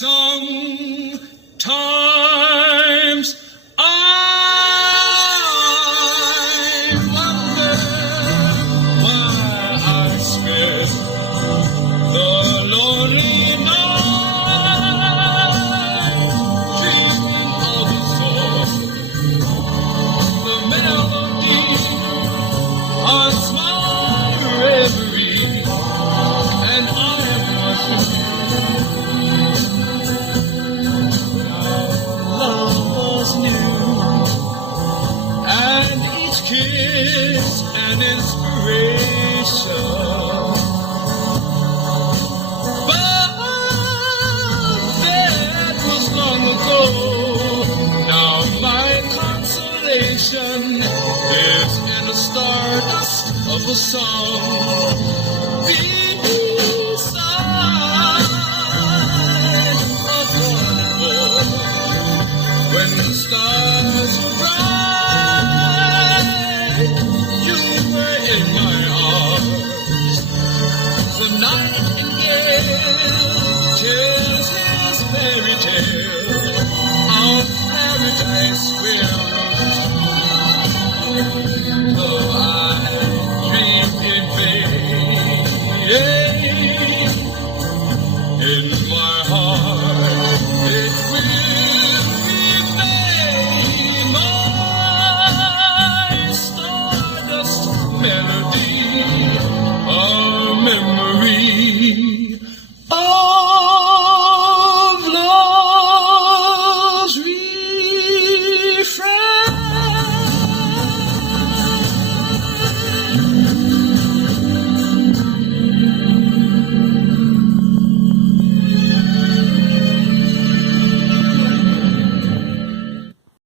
Sometimes I wonder why I spend the lonely night dreaming of a song, the melody haunts my reverie, and I am wondering. And each kiss an inspiration, but that was long ago. Now my consolation is in the stardust of a song.